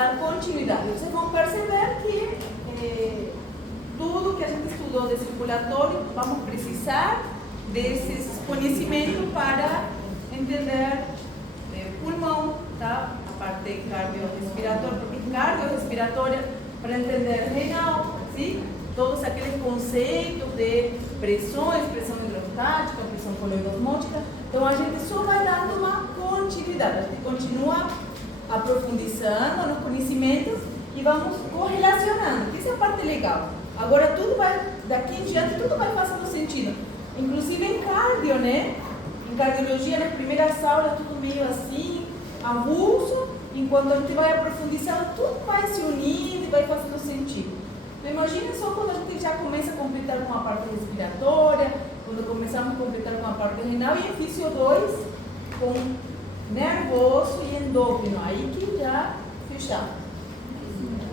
a continuidade. Vocês vão perceber que tudo que a gente estudou de circulatório, vamos precisar desses conhecimentos para entender pulmão, tá? A parte cardiorrespiratória, porque cardiorrespiratória para entender renal, sim? Todos aqueles conceitos de pressão hidrostática, pressão coloidosmótica. Então a gente só vai dando uma continuidade, a gente continua aprofundizando nos conhecimentos e vamos correlacionando, que essa é a parte legal. Agora tudo vai, daqui em diante, tudo vai fazendo sentido. Inclusive em cardio, né? Em cardiologia, nas primeiras aulas, tudo meio assim, avulso, enquanto a gente vai aprofundizando, tudo vai se unindo e vai fazendo sentido. Então imagina só quando a gente já começa a completar com a parte respiratória, quando começamos a completar com a parte renal, e em físio 2, com nervoso e endócrino, aí que já fechamos.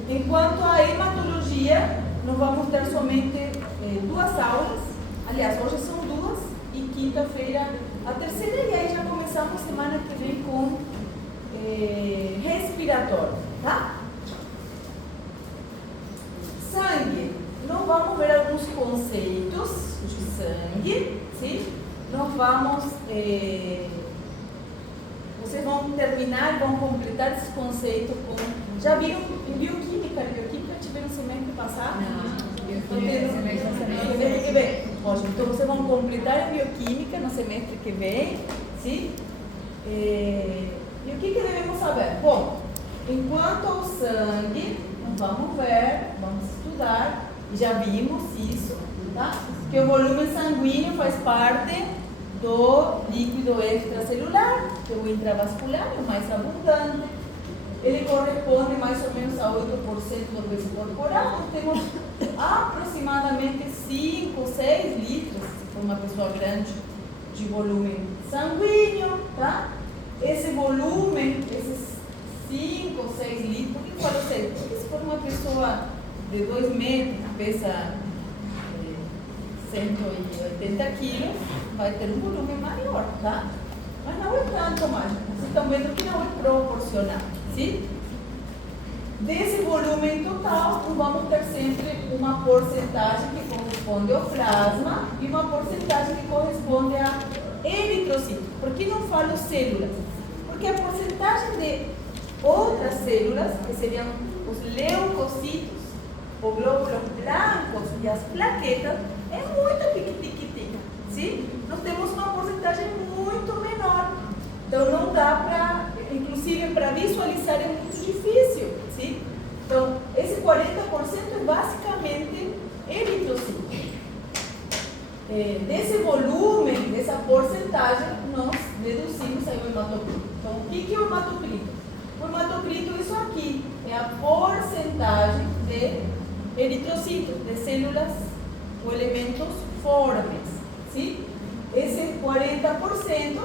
Enquanto a hematologia, nós vamos ter somente 2 aulas, aliás, hoje são 2 e quinta-feira a terceira, e aí já começamos semana que vem com respiratório, tá? Sangue, nós vamos ver alguns conceitos de sangue, sim? Nós vamos, vocês vão terminar, vão completar esse conceito com, já viram em bioquímica? Bioquímica tiveram semestre passado? Não, bioquímica semestre que vem. Ótimo, então vocês vão completar a bioquímica no semestre que vem, sim? E o que devemos saber? Bom, enquanto ao sangue, vamos ver, vamos estudar, já vimos isso, tá? Que o volume sanguíneo faz parte do líquido extracelular, que é o intravascular, é o mais abundante. Ele corresponde mais ou menos a 8% do peso corporal. Nós temos aproximadamente 5 ou 6 litros, se for uma pessoa grande, de volume sanguíneo, tá? Esse volume, esses 5 ou 6 litros, por que eu falo 6? Porque se for uma pessoa de 2 metros, que pesa 180 quilos, vai ter um volume maior, tá? Mas não é tanto mais. Vocês estão vendo que não é proporcional, sim? Desse volume total, nós vamos ter sempre uma porcentagem que corresponde ao plasma e uma porcentagem que corresponde a eritrocito. Por que não falo células? Porque a porcentagem de outras células, que seriam os leucocitos, os glóbulos brancos e as plaquetas, é muito pequitiquitica, sim? Nós temos uma porcentagem muito menor. Então não dá para, inclusive para visualizar é muito difícil, sim? Então esse 40% é basicamente eritrocito. Desse volume, dessa porcentagem, nós deduzimos aí o hematocrito. Então o que é o hematocrito? O hematocrito é isso aqui, é a porcentagem de eritrocitos, de células ou elementos formes, sim? Esse 40%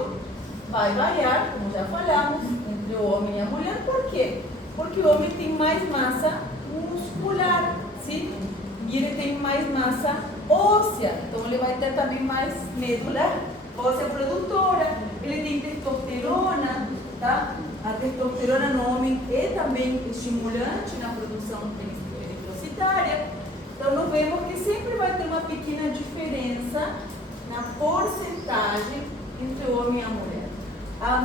vai variar, como já falamos, entre o homem e a mulher. Por quê? Porque o homem tem mais massa muscular, sim? E ele tem mais massa óssea, então ele vai ter também mais medula óssea produtora, ele tem testosterona, tá? A testosterona no homem é também estimulante na produção eritrocitária. Então, nós vemos que sempre vai ter uma pequena diferença na porcentagem entre o homem e a mulher. A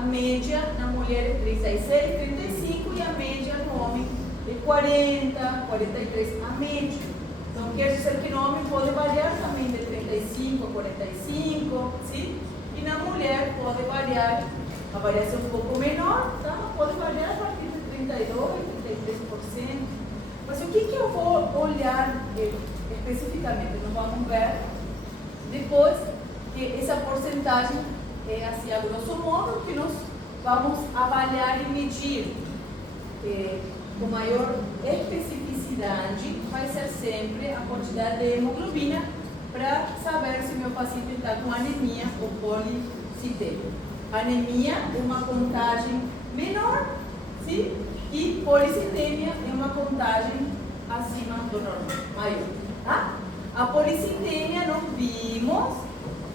média na mulher é 36, 35 e a média no homem é 40, 43, a média. Então, quer dizer que no homem pode variar também de 35 a 45, sim? E na mulher pode variar, a variação um pouco menor, tá? Pode variar a partir de 32, 33%. Mas o que eu vou olhar especificamente? Nós vamos ver depois que essa porcentagem é assim, a grosso modo, que nós vamos avaliar e medir com maior especificidade, vai ser sempre a quantidade de hemoglobina para saber se o meu paciente está com anemia ou policitêmia. Anemia é uma contagem menor, sim? E policitemia é uma contagem acima do normal, maior, tá? A policitemia nós vimos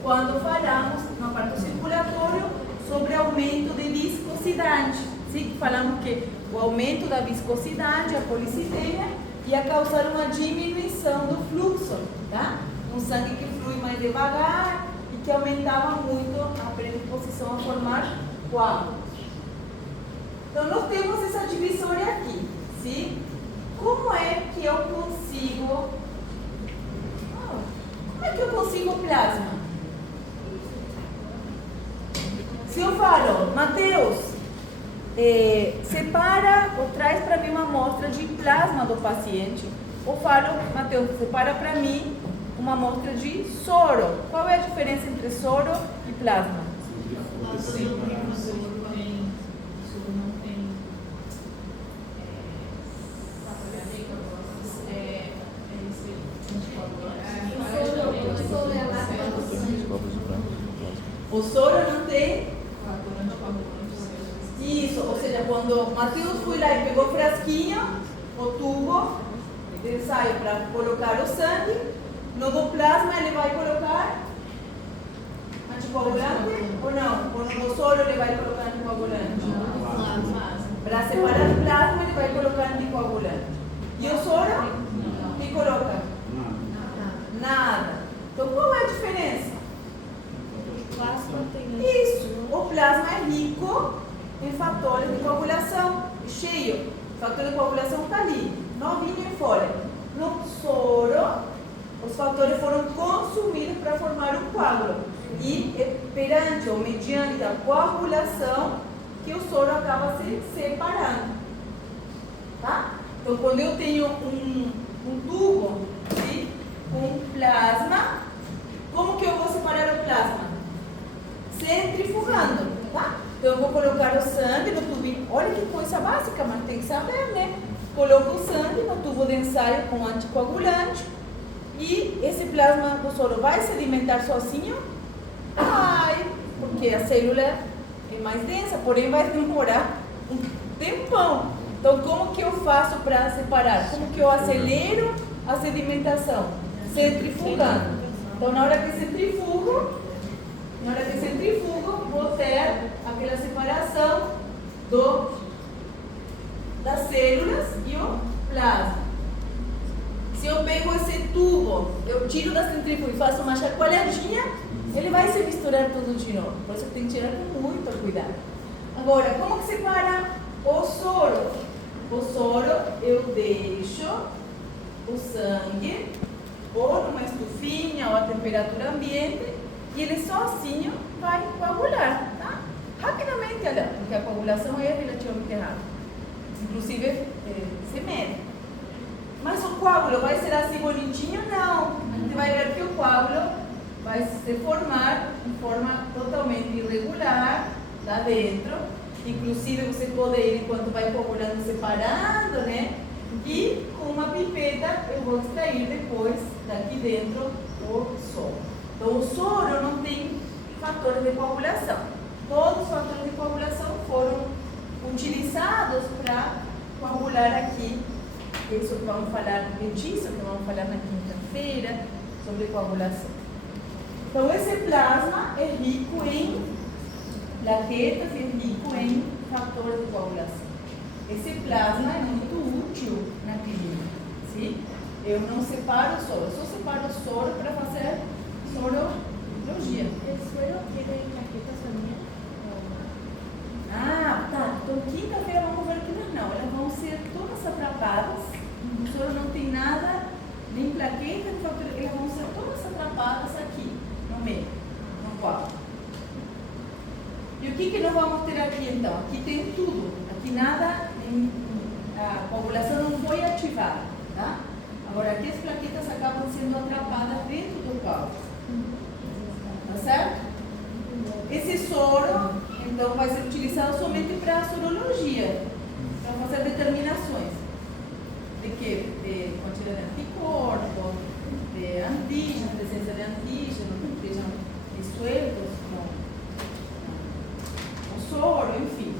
quando falamos na parte circulatória sobre aumento de viscosidade, Sim, falamos que o aumento da viscosidade, a policidemia, ia causar uma diminuição do fluxo, tá? Um sangue que flui mais devagar e que aumentava muito a predisposição a formar coágulos. Então, nós temos essa divisória aqui, sim? Como é que eu consigo... Como é que eu consigo plasma? Se eu falo, Mateus, separa ou traz para mim uma amostra de plasma do paciente, ou falo, Mateus, separa para mim uma amostra de soro. Qual é a diferença entre soro e plasma? O soro não tem? Isso, ou seja, quando o Matheus foi lá e pegou o frasquinho, o tubo de ensaio para colocar o sangue, no do plasma ele vai colocar anticoagulante ou não? Ou no do soro ele vai colocar anticoagulante? Para separar o plasma ele vai colocar anticoagulante. E o soro? O que coloca? Nada. Então qual é a diferença? Isso, o plasma é rico em fatores de coagulação, cheio. O fator de coagulação está ali, novinho em folha. No soro, os fatores foram consumidos para formar o coágulo. E é perante ou mediante a coagulação que o soro acaba se separando. Tá? Então, quando eu tenho um tubo, sim, com plasma, como que eu vou separar o plasma? Centrifugando, tá? Então eu vou colocar o sangue no tubinho. Olha que coisa básica, mas tem que saber, né? Coloco o sangue no tubo de ensaio com anticoagulante e esse plasma do soro vai sedimentar sozinho? Vai, porque a célula é mais densa, porém vai demorar um tempão. Então como que eu faço para separar? Como que eu acelero a sedimentação? Centrifugando. Então na hora que centrifugo, vou ter aquela separação das células e o plasma. Se eu pego esse tubo, eu tiro da centrífuga e faço uma chacoalhadinha, ele vai se misturar tudo de novo. Por isso tem que tirar com muito cuidado. Agora, como que separa o soro? O soro eu deixo o sangue ou numa estufinha ou a temperatura ambiente e ele sozinho vai coagular, tá? Rapidamente, olha, porque a coagulação é relativamente rápida. Inclusive, se mede. Mas o coágulo vai ser assim bonitinho? Não. A gente vai ver que o coágulo vai se formar de forma totalmente irregular lá dentro. Inclusive, você pode ir, enquanto vai coagulando, separando, né? E com uma pipeta, eu vou extrair depois, daqui dentro, o soro. Então, o soro não tem fatores de coagulação. Todos os fatores de coagulação foram utilizados para coagular aqui. Isso que vamos falar disso, que vamos falar na quinta-feira, sobre coagulação. Então, esse plasma é rico em plaquetas e é rico em fatores de coagulação. Esse plasma é muito útil na clínica. Sim? Eu não separo o soro, eu só separo o soro para fazer sorologia. El suero tiene plaquetas también. Ah, tá. Então, quinta-feira vamos ver que não. Elas vão ser todas atrapadas. O soro não tem nada, nem plaqueta, elas vão ser todas atrapadas aqui, no meio, no quadro. E o que nós vamos ter aqui então? Aqui tem tudo. Aqui nada, a coagulação não foi ativada, tá? Agora, aqui as plaquetas acabam sendo atrapadas dentro do cálculo. Tá certo? Esse soro, então, vai ser utilizado somente para a sorologia. Então, fazer determinações de que? De quantidade de anticorpos, de antígenos, presença de antígenos, que estejam disueltos com o soro, enfim.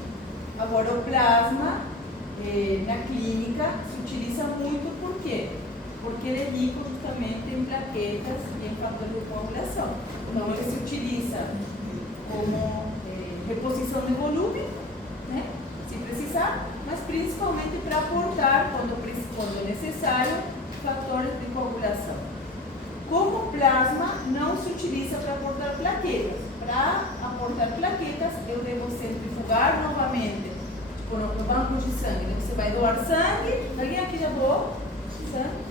Agora, o plasma, na clínica, se utiliza muito, por quê? Porque ele é rico justamente em plaquetas e em fatores de coagulação. Então, ele se utiliza como reposição de volume, né? Se se precisar, mas principalmente para aportar, quando é necessário, fatores de coagulação. Como plasma não se utiliza para aportar plaquetas. Para aportar plaquetas, eu devo centrifugar novamente, tipo no banco de sangue. Você vai doar sangue. Alguém aqui já doou sangue?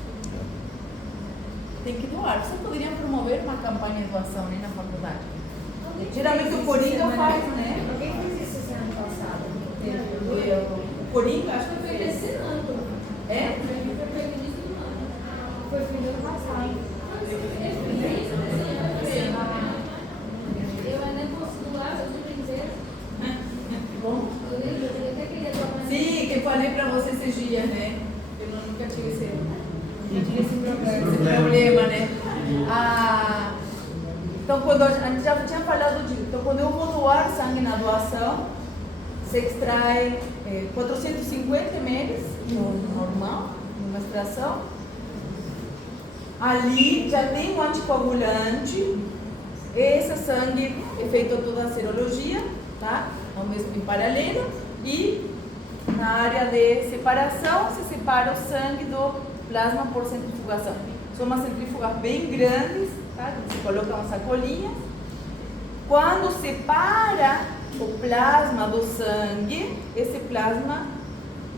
Tem que doar. Vocês poderiam promover uma campanha de doação, né, na faculdade? Geralmente o Coringa faz, né? Alguém fez isso esse ano passado? O Coringa, acho que foi esse ano. É? Foi o fim do ano passado. Eu ainda posso doar, eu sou princesa. Bom. Eu até queria doar. Sim, que eu falei pra você esses dias, né? Eu nunca tive esse problema, né? Então, quando a gente já tinha falado disso. Então, quando eu vou doar sangue na doação, você extrai 450 ml no normal, numa extração. Ali já tem um anticoagulante. Esse sangue é feito toda a serologia, tá? Ao mesmo em paralelo. E na área de separação, se separa o sangue do plasma por centrifugação. São umas centrífugas bem grandes, tá? Você coloca uma sacolinha. Quando separa o plasma do sangue, esse plasma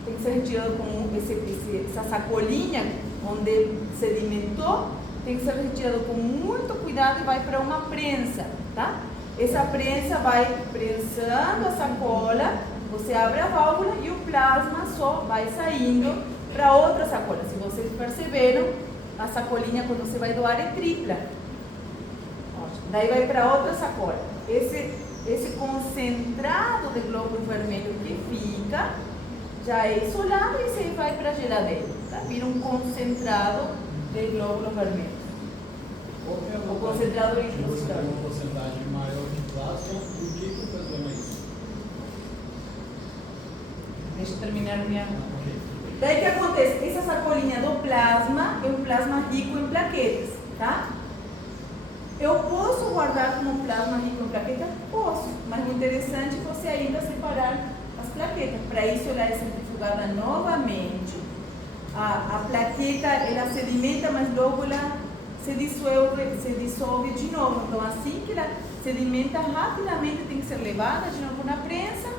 tem que ser retirado com essa sacolinha onde sedimentou, tem que ser retirado com muito cuidado e vai para uma prensa, tá? Essa prensa vai prensando a sacola, você abre a válvula e o plasma só vai saindo para outra sacola. Se vocês perceberam, a sacolinha quando você vai doar é tripla. Daí vai para outra sacola. Esse concentrado de glóbulo vermelho que fica, já é isolado e você vai para a geladeira. Tá? Vira um concentrado de glóbulo vermelho. O concentrado Se você tem intracelular. uma porcentagem maior de plasma, por que o problema é isso? Deixa eu terminar minha... Ok. Daí o que acontece? Essa sacolinha do plasma é um plasma rico em plaquetas, tá? Eu posso guardar como plasma rico em plaquetas? Posso, mas o interessante é você ainda separar as plaquetas. Para isso ela é centrifugada novamente. A plaqueta ela sedimenta, mas logo ela se dissolve de novo. Então assim que ela sedimenta rapidamente tem que ser levada de novo na prensa.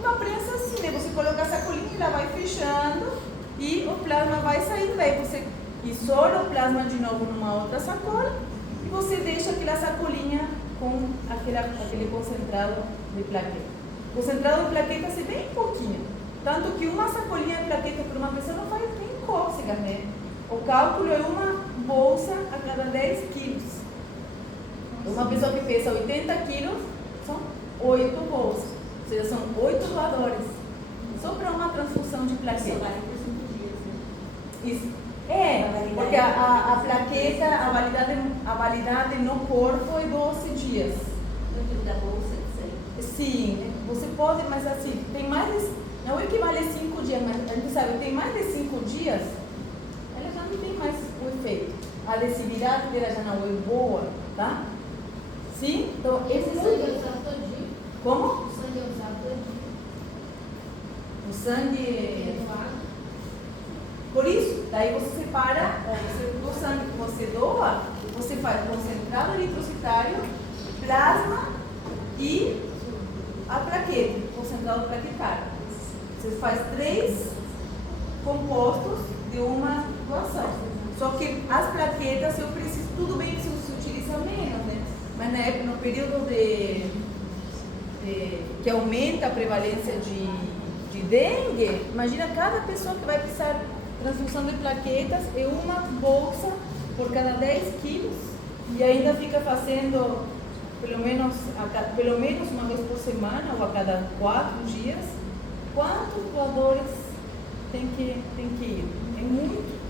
Uma prensa assim, né? Você coloca a sacolinha e ela vai fechando e o plasma vai saindo. Daí você isola o plasma de novo numa outra sacola e você deixa aquela sacolinha com aquele concentrado de plaqueta. O concentrado de plaqueta é bem pouquinho. Tanto que uma sacolinha de plaqueta por uma pessoa não faz nem cócega, né? O cálculo é uma bolsa a cada 10 quilos. Uma pessoa que pesa 80 quilos, são 8 bolsas. Ou seja, são 8 doadores. Só para uma transfusão de plaqueta. Isso. Porque a plaqueta, a validade no corpo é 12 dias. No tipo da bolsa, sei. Sim, você pode, mas assim, tem mais de, não equivale a 5 dias, mas a gente sabe, tem mais de 5 dias, ela já não tem mais o efeito. A adesividade dela já não é boa, tá? Sim? Então, Esse esse sangue é usado todinho. Como? O sangue é usado todinho. O sangue. É doado. Por isso, daí você separa o sangue que você doa, você faz concentrado eritrocitário, plasma e a plaqueta, concentrado plaquetário. Você faz 3 compostos de uma doação. Só que as plaquetas, eu preciso, tudo bem que se utiliza menos, né? Mas na época, no período que aumenta a prevalência de dengue, imagina cada pessoa que vai precisar transfusão de plaquetas é uma bolsa por cada 10 quilos e ainda fica fazendo pelo menos uma vez por semana ou a cada 4 dias. Quantos doadores tem que ir? É muito,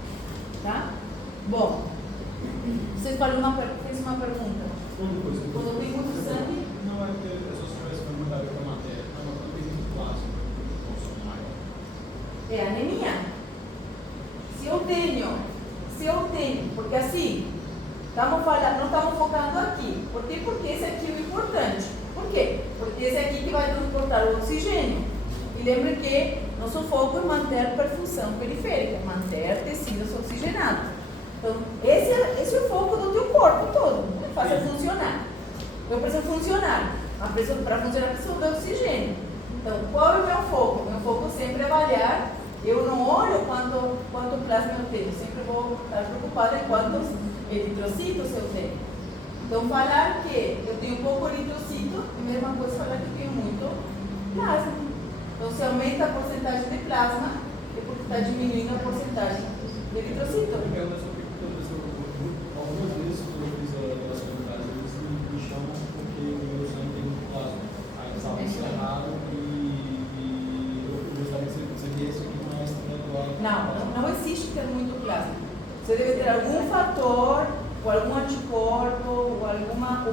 tá? Bom, você fez uma pergunta. Quando tem muito sangue, Não é que as pessoas tivessem perguntado para a matéria, mas quando tem muito plasma, o consumo maior. é anemia. Se eu tenho, porque assim, não estamos focando aqui. Por quê? Porque esse aqui é o importante. Por quê? Porque esse aqui que vai transportar o oxigênio. E lembre que nosso foco é manter perfusão periférica, manter tecidos oxigenados. Então, esse é o foco do teu corpo todo. Faça funcionar. Eu preciso funcionar. Para funcionar, preciso de oxigênio. Então, qual é o meu foco? Meu foco sempre é avaliar. Eu não olho quanto plasma eu tenho. Sempre vou estar preocupada em quantos eritrocitos eu tenho. Então, falar que eu tenho pouco eritrocito é a mesma coisa que falar que eu tenho muito plasma. Então, se aumenta a porcentagem de plasma, é porque está diminuindo a porcentagem de eritrocito. Algumas vezes, quando eu fiz as comentários, eles me chamam porque o meu sangue tem muito plasma. Aí eles estavam encerrados e eu gostaria que você desse aqui mais traduado. Não existe ter muito plasma. Você deve ter algum fator, ou algum anticorpo, ou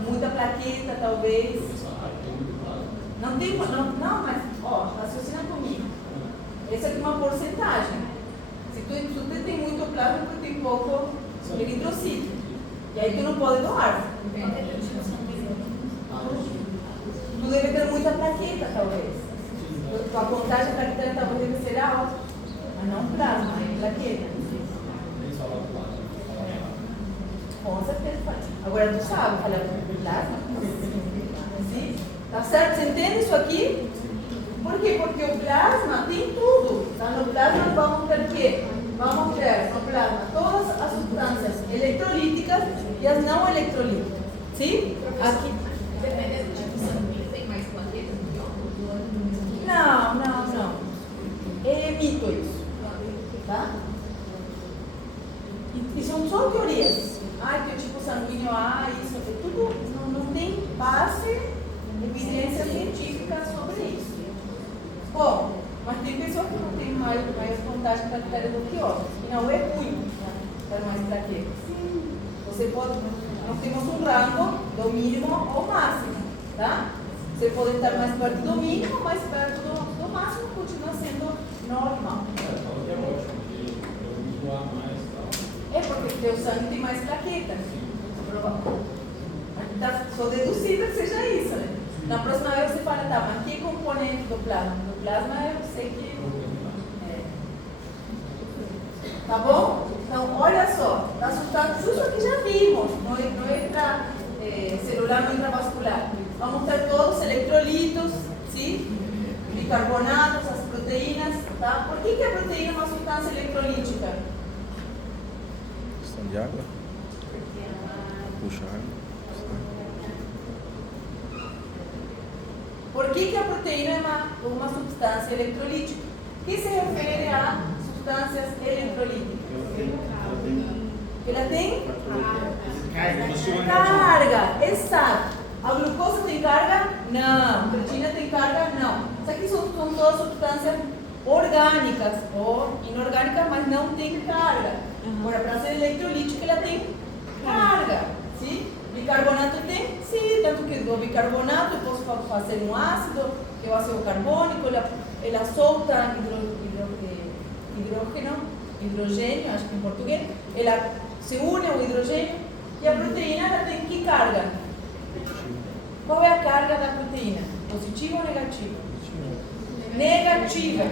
muita plaqueta, talvez. Tem muito plasma. Não tem, não, mas, raciocina comigo. Essa aqui é uma porcentagem. Se tu tem muito plasma, tu tem pouco eritrocito. E aí tu não pode doar. Tu deve ter muita plaqueta, talvez. Tua contagem plaquetária talvez deve ser alta. Mas não plasma, é plaqueta. Eles falam plasma. Com certeza. Agora tu sabe falar plasma? Sim? Tá certo? Você entende isso aqui? Por quê? Porque o plasma tem tudo. Tá? No plasma vamos ter o quê? Vamos ter no plasma todas as substâncias eletrolíticas e as não eletrolíticas. Sim? Aqui. Dependendo do tipo de sanguíneo, tem mais plaquetas do que outro? Não. É mito isso. Tá? E são só teorias. Que o tipo sanguíneo isso, é tudo. Não tem base, evidência científica sobre isso. Bom, mas tem pessoas que não têm mais contagem plaquetária do que outras. E não é ruim ter mais plaquetas. Você pode, nós temos um rango do mínimo ao máximo, tá? Você pode estar mais perto do mínimo, mais perto do máximo, continua sendo normal. Fala que é ótimo, porque eu vou doar mais e tal. É porque teu sangue tem mais plaquetas. Sou deduzível que seja isso, né? Na próxima vez você fala, tá, mas que componente do plasma? Do plasma eu sei que... Tá bom? Então, olha só, das substâncias, tudo que já vimos, no celular, no intravascular. Vamos ter todos os eletrolitos, sim? Bicarbonatos, as proteínas, tá? Por que a proteína é uma substância eletrolítica? Questão de água? Puxa água. Por que a proteína é uma substância eletrolítica? Que se refere a substâncias eletrolíticas? Ela tem carga, exato. A glucosa tem carga? Não. A proteína tem carga? Não. Isso aqui são todas substâncias orgânicas ou inorgânicas, mas não tem carga. Agora, para ser eletrolítica, ela tem carga. Sim? Bicarbonato tem? Sim, tanto que do bicarbonato eu posso fazer um ácido, que é o ácido carbônico, ela solta hidrogênio, acho que em português, ela se une ao hidrogênio e a proteína ela tem que carga? Qual é a carga da proteína? Positiva ou negativa? Negativa,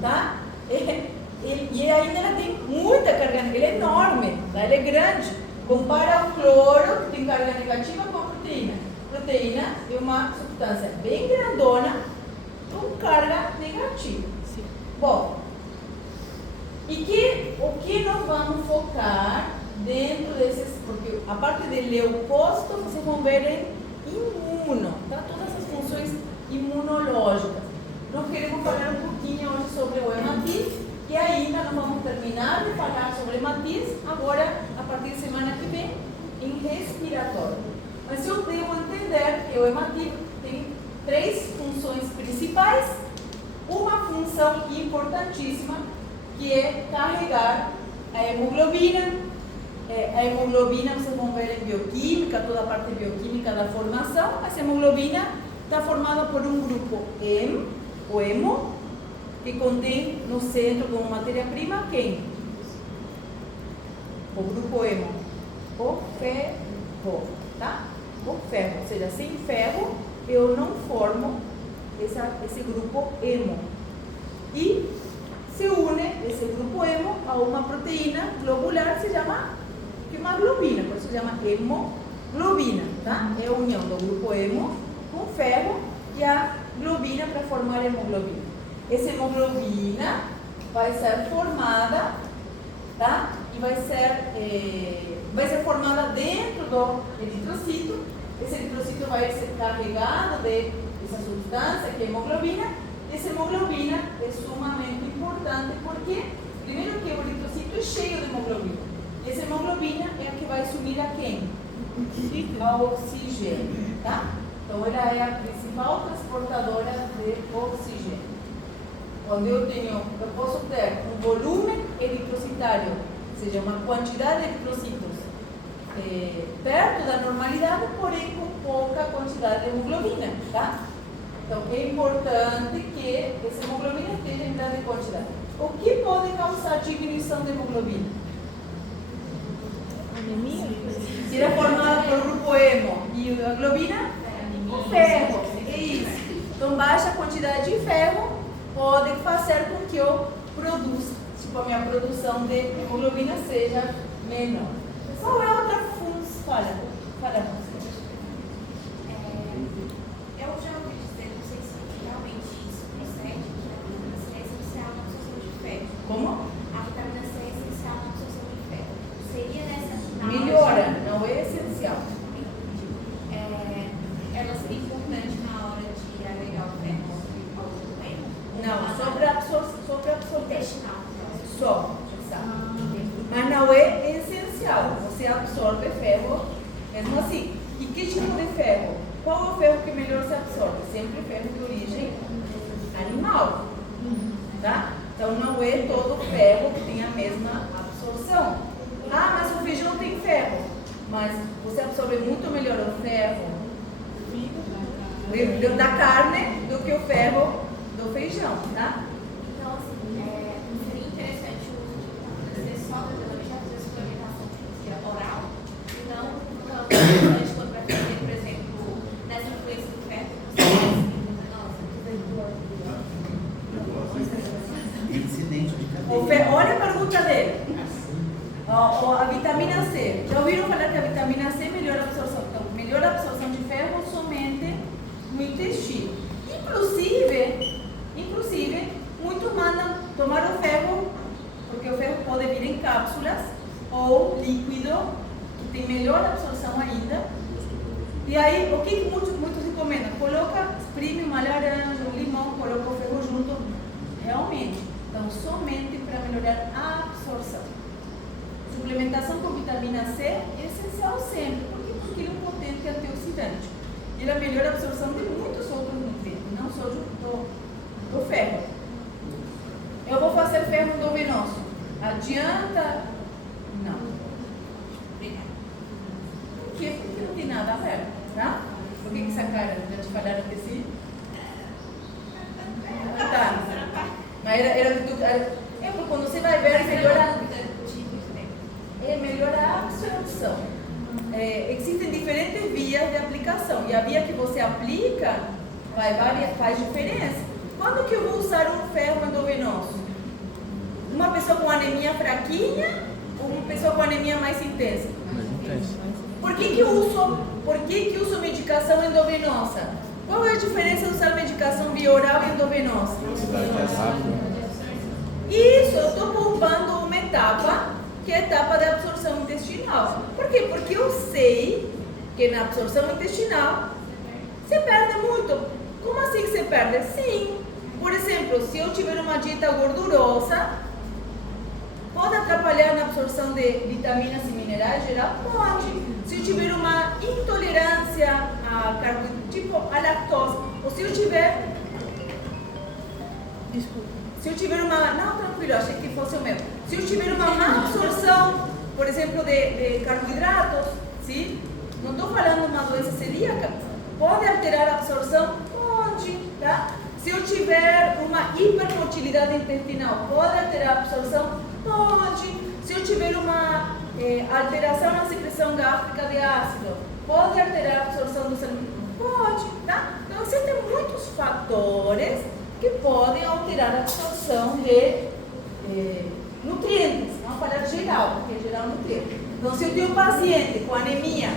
tá? E ainda ela tem muita carga, ela é enorme, tá? Ela é grande. Compara o cloro, que tem carga negativa, com a proteína. Proteína é uma substância bem grandona com carga negativa. Sim. Bom, o que nós vamos focar dentro desses, porque a parte de leucócito vocês vão ver em imuno, tá? Todas as funções imunológicas. Nós queremos falar um pouquinho hoje sobre o hematis e ainda não vamos terminar de falar sobre hematis agora, a partir de semana que vem, em respiratório. Mas eu devo entender que o hematis tem 3 funções principais, uma função importantíssima, que é carregar a hemoglobina. A hemoglobina, vocês vão ver em bioquímica, toda a parte bioquímica da formação. Essa hemoglobina está formada por um grupo M, o hemo, que contém no centro como matéria-prima quem? O grupo hemo, o ferro, tá? O ferro, ou seja, sem ferro eu não formo esse grupo hemo. e se une esse grupo hemo a uma proteína globular que se chama hemoglobina, por isso se chama hemoglobina, tá? É a união do grupo hemo com ferro e a globina para formar hemoglobina. Essa hemoglobina vai ser formada, tá? E vai ser formada dentro do eritrocito. Esse eritrocito vai ser carregado de essa substância que é a hemoglobina. Essa hemoglobina é sumamente importante porque, primeiro, que o eritrocito é cheio de hemoglobina. E essa hemoglobina é a que vai subir a quem? Ao oxigênio, tá? Então, ela é a principal transportadora de oxigênio. Quando eu posso ter um volume eritrocitário, ou seja, uma quantidade de eritrocitos perto da normalidade, porém com pouca quantidade de hemoglobina, tá? Então, é importante que essa hemoglobina esteja em grande quantidade. O que pode causar diminuição de hemoglobina? Anemia? Se ela é formada pelo grupo hemo e a globina? O ferro, é isso. Então, baixa quantidade de ferro pode fazer com que eu produza, tipo, a minha produção de hemoglobina seja menor. Qual é a outra função? Fala. Eu já ouvi dizer, não sei se realmente isso procede, que a vitamina C é essencial na absorção de ferro. Como? A vitamina C é essencial na absorção de ferro. Seria nessa... Melhora, não é essencial. Ela seria importante na hora de agregar o ferro ao documento? Não, sobre a absorção Intestinal. só, exato. Mas não é essencial. Você absorve ferro mesmo assim. E que tipo de ferro? Qual é o ferro que melhor se absorve? Sempre ferro de origem animal, tá? Então não é todo ferro que tem a mesma absorção. Ah, mas o feijão tem ferro. Mas você absorve muito melhor o ferro da carne do que o ferro do feijão, tá? Então, assim, seria interessante o uso de vitamina C só para fazer suplementação oral e não importante quando vai fazer, por exemplo, nessa influência do ferro. Incidente de cadeia. Olha a pergunta dele. A vitamina C. Já ouviram falar que a vitamina C melhora a absorção? Então, melhora a absorção de ferro somente no intestino. Inclusive, muitos mandam tomar o ferro, porque o ferro pode vir em cápsulas ou líquido, que tem melhor absorção ainda. E aí, o que muitos recomendam? Exprime uma laranja, um limão, coloca o ferro junto. Realmente. Então, somente para melhorar a absorção. Suplementação com vitamina C é essencial sempre. Por quê? Porque ele é um potente antioxidante. Ele melhora a absorção de muitos outros nutrientes, não só do ferro. Eu vou fazer ferro endovenoso. Adianta? Não. Por quê? Porque não tem nada a ver, tá? Por que essa cara? Já te falaram que sim? Tá. Mas era que tu... porque quando você vai ver, melhora a absorção. Existem diferentes vias de aplicação e a via que você aplica faz diferença. Quando que eu vou usar um ferro endovenoso? Uma pessoa com anemia fraquinha ou uma pessoa com anemia mais intensa? Por que eu uso medicação endovenosa? Qual é a diferença de usar medicação via oral e endovenosa? Isso, eu estou poupando uma etapa, que é a etapa da absorção intestinal. Por quê? Porque eu sei que na absorção intestinal se perde muito. Como assim que se perde? Sim. Por exemplo, se eu tiver uma dieta gordurosa, pode atrapalhar na absorção de vitaminas e minerais geral? Pode. Se eu tiver uma intolerância a carboidrato, tipo a lactose, ou se eu tiver... Se eu tiver uma... Não, tranquilo, achei que fosse o meu. Se eu tiver uma má absorção, por exemplo, de carboidratos, sim? Não estou falando de uma doença celíaca. Pode alterar a absorção? Pode, tá? Se eu tiver uma hipermotilidade intestinal, pode alterar a absorção? Pode. Se eu tiver uma alteração na secreção gástrica de ácido, pode alterar a absorção dos alimentos? Pode, tá? Então, existem muitos fatores que podem alterar a absorção de nutrientes. Vamos falar geral, porque é geral nutriente. Então, se eu tenho um paciente com anemia,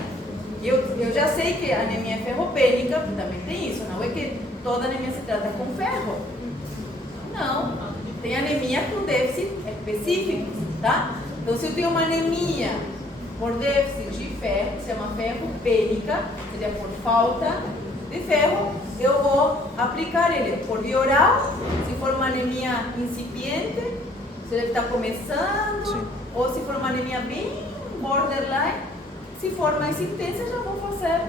eu já sei que a anemia é ferropênica, também tem isso, não é que toda anemia se trata com ferro. Não, tem anemia com déficit específico, tá? Então, se eu tenho uma anemia por déficit de ferro, que se chama ferropênica, seria por falta de ferro, eu vou aplicar ele por via oral, se for uma anemia incipiente, se ele está começando, sim, ou se for uma anemia bem borderline, se for mais intensa, já vou fazer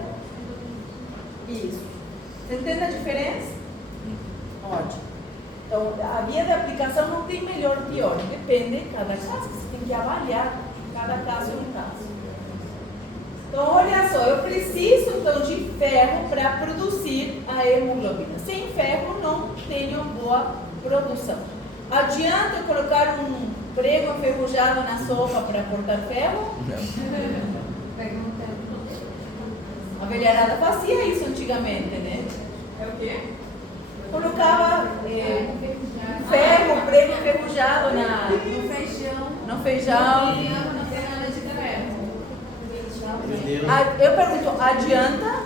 isso. Você entende a diferença? Ótimo. Então, a via de aplicação não tem melhor ou pior, depende de cada caso, você tem que avaliar cada caso em caso. Então, olha só, eu preciso então de ferro para produzir a hemoglobina. Sem ferro, não tenho boa produção. Adianta eu colocar um prego enferrujado na sopa para cortar ferro? A velharada fazia isso antigamente, né? É o quê? Colocava ferro, prego enferrujado no feijão. Eu pergunto, adianta?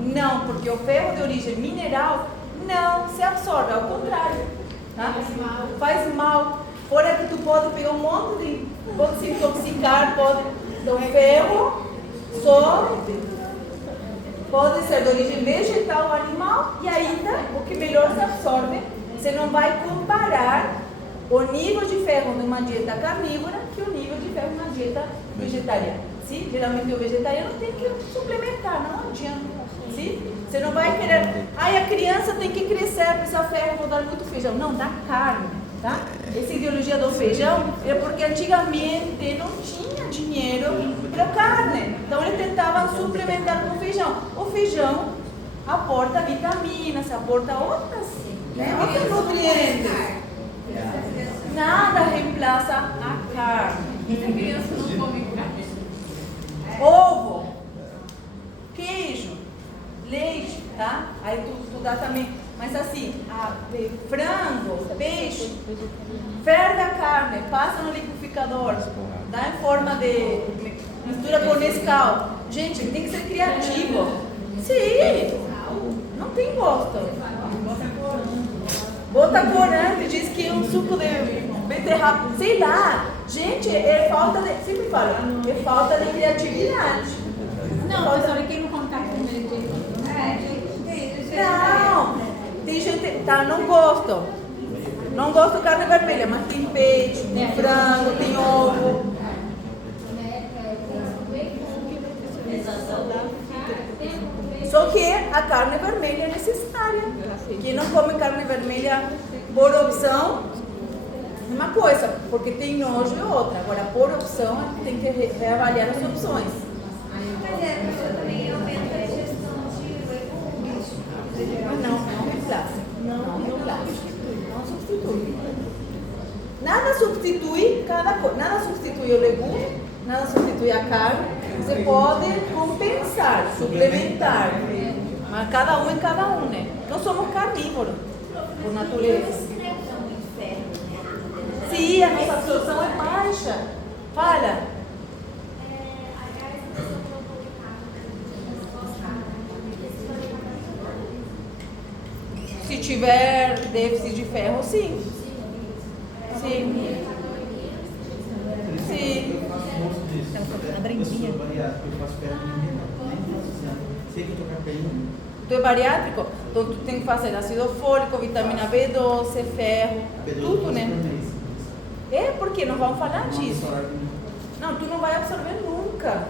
Não, porque o ferro de origem mineral não se absorve, ao contrário, tá? Faz mal. Fora que tu pode pegar um monte de... pode se intoxicar, pode... Então, ferro só pode ser de origem vegetal ou animal e ainda o que melhor se absorve. Você não vai comparar o nível de ferro numa dieta carnívora que o nível de ferro numa dieta vegetariana. Sim? Geralmente o vegetariano tem que suplementar, não adianta. Sim? Você não vai querer, a criança tem que crescer, precisa ferro, vou dar muito feijão. Não, dá carne, tá? Essa ideologia do feijão é porque antigamente não tinha dinheiro para carne. Então eles tentavam suplementar com feijão. O feijão aporta vitaminas, aporta outros nutrientes. Nada reemplaça a carne. A criança não come carne. Ovo, queijo, leite, tá? Aí tu dá também, mas assim, frango, peixe, ferve a carne, passa no liquidificador, dá em forma de mistura com Nescau. Gente, tem que ser criativo. Sim, não tem gosto. Bota corante, diz que é um suco de beterraba, sei lá. Gente, é falta de, sempre falo, é falta de criatividade. Não, professora, quem não come carne vermelha? Não, tem gente, tá, não gosto de carne vermelha, mas tem peixe, tem frango, tem ovo. Só que a carne vermelha é necessária. Quem não come carne vermelha por opção, uma coisa, porque tem nojo e outra. Agora, por opção, tem que reavaliar as opções. Mas professora, também aumenta a ingestão de legumes. Não reemplaça. Não substitui. Nada substitui nada substitui o legume, nada substitui a carne. Você pode compensar, suplementar. Mas cada um é cada um, né? Nós somos carnívoros, por natureza. Sim, a nossa absorção é baixa. Fala. Se tiver déficit de ferro, sim. Sim. Sim. Tu é bariátrico? Então tu tem que fazer ácido fólico, vitamina B12, ferro, tudo, né? É, porque não vamos falar disso. Não, tu não vai absorver nunca.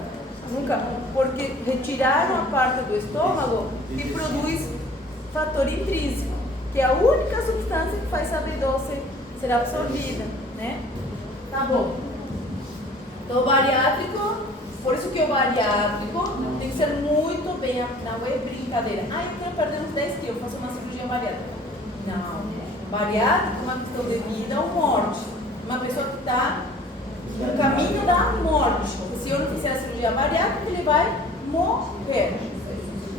Nunca. Porque retiraram a parte do estômago que produz fator intrínseco, que é a única substância que faz a B12 ser absorvida, né? Tá bom. Então o bariátrico, por isso que o bariátrico tem que ser muito bem, não é brincadeira. Eu quero perder uns 10 quilos, faço uma cirurgia bariátrica. Não. Bariátrico é uma questão de vida ou morte. Uma pessoa que está no caminho da morte. Se eu não fizer a cirurgia bariátrica, ele vai morrer.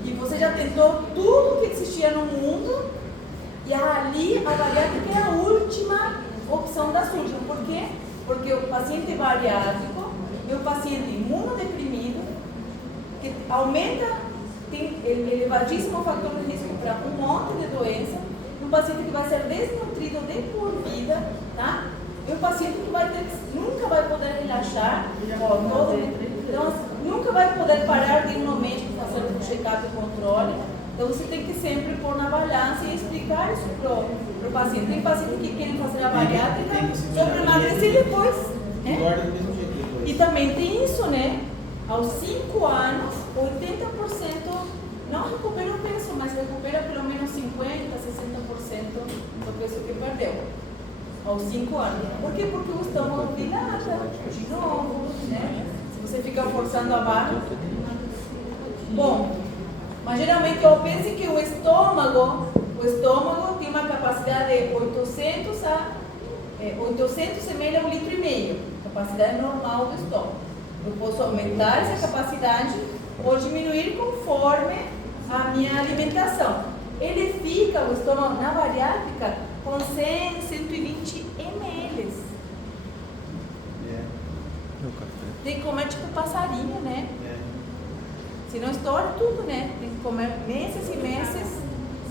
E você já tentou tudo que existia no mundo E ali a bariátrica é a última opção da surgeon. Por quê? Porque o paciente bariátrico é um paciente imunodeprimido, que aumenta, tem elevadíssimo fator de risco para um monte de doença, um paciente que vai ser desnutrido de por vida, tá? E um paciente que nunca vai poder relaxar, então, nunca vai poder parar de ir no médico fazer um check-up e controle. Então você tem que sempre pôr na balança e explicar isso para o paciente. Tem paciente que querem fazer a bariátrica só para emagrecer depois. Engorda do mesmo jeito depois. E também tem isso, né? Aos 5 anos, 80% não recupera o peso, mas recupera pelo menos 50%, 60% do peso que perdeu. Aos 5 anos. Por quê? Porque o estômago dilata de novo, né? Se você fica forçando a barra. Bom, mas geralmente eu penso que o estômago tem uma capacidade de 800 ml a 1,5 litro, capacidade normal do estômago. Eu posso aumentar essa capacidade ou diminuir conforme a minha alimentação. Ele fica, o estômago na bariátrica, com 100, 120 ml. Tem que comer tipo passarinho, né? Se não estoura tudo, né? Tem que comer meses e meses,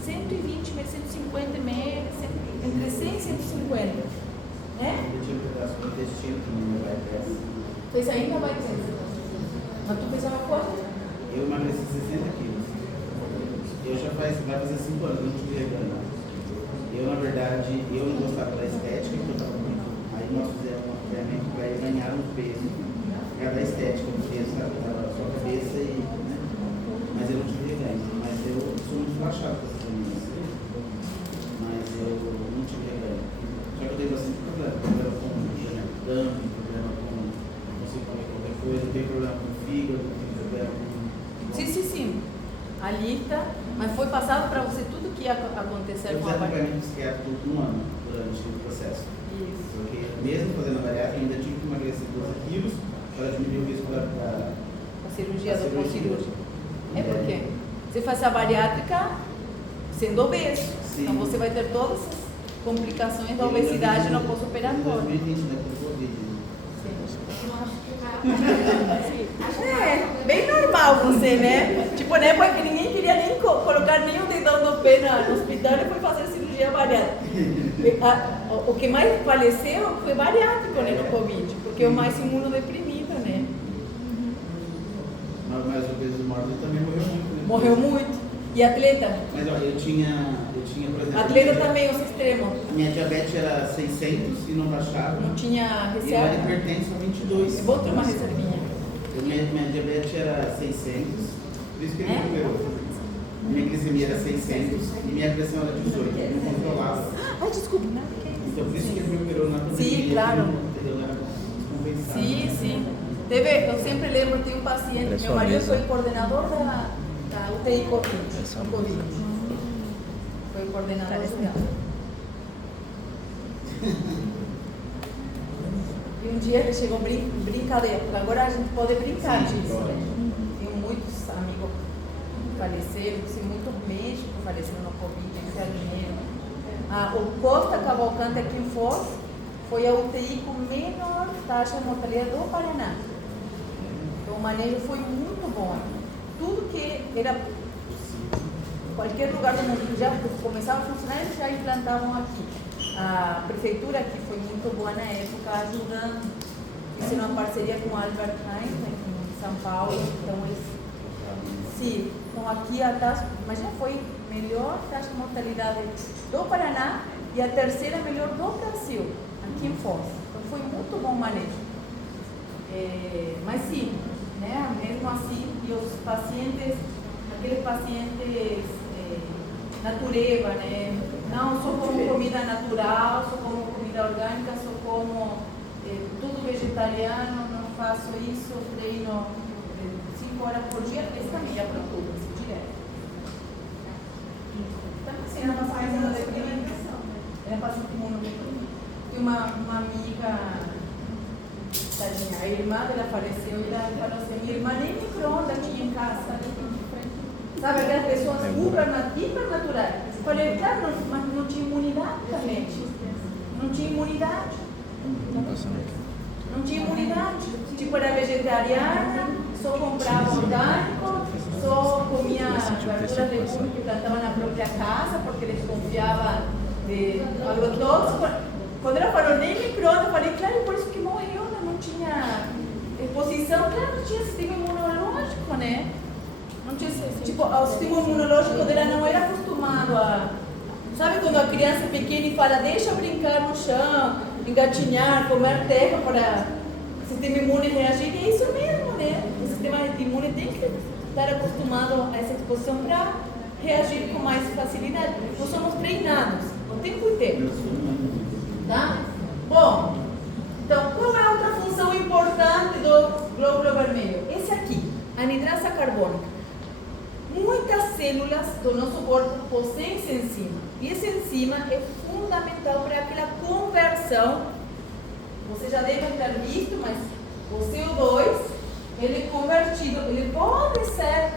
120, 150 ml, entre 100 e 150. Né? Eu tinha um pedaço do intestino que não vai crescer. Pois ainda vai ter. Mas tu pesava quanto? Eu emagreci 60 quilos. Vai fazer 5 anos, eu não tive reganho. Eu, na verdade, eu não gostava da estética, porque eu estava muito. Aí nós fizemos um treinamento para ganhar um peso. Cada estética, o peso da sua cabeça e. Né? Mas eu não tive reganho. Mas eu sou muito relaxado com essas meninas. Mas eu não tive reganho. Só que eu tenho bastante problema. Problema com dumping, problema com. Não consigo comer qualquer coisa, eu tenho problema com fígado, tenho problema com. Sim. A lista, mas foi passado para você tudo que ia acontecer com a bariátrica. Eu fiz bariátrica. acompanhamento psiquiátrico por 1 ano durante o processo. Isso. Porque mesmo fazendo a bariátrica, ainda tive que emagrecer 12 quilos para diminuir o risco da A cirurgia do pós-cirúrgico. É porque você faz a bariátrica sendo obeso. Sim. Então você vai ter todas as complicações da obesidade no pós-operatório. 2020, né? Por Covid. É, bem normal você, né? Tipo, na época que ninguém queria nem colocar nem o dedão do pé no hospital e foi fazer cirurgia bariátrica. O que mais faleceu foi bariátrico, né, no Covid, porque é o mais imunodeprimido, né? Mas o peso morto também morreu muito, né? Morreu muito. E atleta? Mas olha, eu tinha, por exemplo. Atleta também, os extremos. Minha diabetes era 600 e não baixava. Não tinha E a reserva? hipertensão 22. Eu vou ter uma reservinha. Minha diabetes era 600, por isso que ele recuperou. Minha glicemia era 600 e minha pressão era 18, eu não controlava. Ai, desculpa. Então por isso que ele recuperou na pandemia. Sim, claro. Eu era descompensado. Sim. Eu sempre lembro, tem um paciente, meu marido foi coordenador da UTI Covid. Foi o coordenador dela. E um dia ele chegou brincadeira, porque agora a gente pode brincar disso, né? Tenho muitos amigos que faleceram, muito médico falecendo no Covid, enfermeiro. O Costa Cavalcante aqui em Foz foi a UTI com menor taxa de mortalidade do Paraná. Então o manejo foi muito bom. Tudo que era qualquer lugar do mundo que já começava a funcionar, eles já implantavam aqui. A prefeitura aqui foi muito boa na época, ajudando. Fizeram uma parceria com o Albert Einstein, em São Paulo. Então, sim, então aqui a taxa, imagina, foi melhor taxa de mortalidade do Paraná e a terceira melhor do Brasil, aqui em Foz. Então, foi muito bom o manejo. Mas sim, né, mesmo assim, e os pacientes, aqueles pacientes natureba, né? Não, só como comida natural, só como comida orgânica, só como tudo vegetariano, não faço isso, treino 5 horas por dia, esse também já procura, direto. Também se ela faz imunodeprimido, ela passa com imunodeprimido. Tem uma amiga, tadinha, a irmã dela faleceu e ela falou assim, minha irmã nem micro-ondas tinha em casa. Sabe aquelas pessoas hipernaturais? Falei, claro, mas não tinha imunidade também. Não tinha imunidade. Não tinha imunidade. Tipo, era vegetariana, só comprava orgânico, só comia verduras legumes que plantavam na própria casa, porque desconfiava de agrotóxico. Quando ela falou nem micro-ondas, eu falei, claro, por isso que morreu, não tinha exposição, claro, não tinha sistema imunológico, né? Não tinha, tipo, o sistema imunológico dela não era acostumado a... Sabe quando a criança pequena e fala, deixa eu brincar no chão, engatinhar, comer terra para o sistema imune reagir? É isso mesmo, né? O sistema imune tem que estar acostumado a essa exposição para reagir com mais facilidade. Nós somos treinados o tempo inteiro. Tá? Bom, então, qual é a outra função importante do glóbulo vermelho? Esse aqui, a anidrasa carbônica. Muitas células do nosso corpo possuem essa enzima. E essa enzima é fundamental para aquela conversão. Você já deve ter visto, mas o CO2, ele é convertido, ele pode ser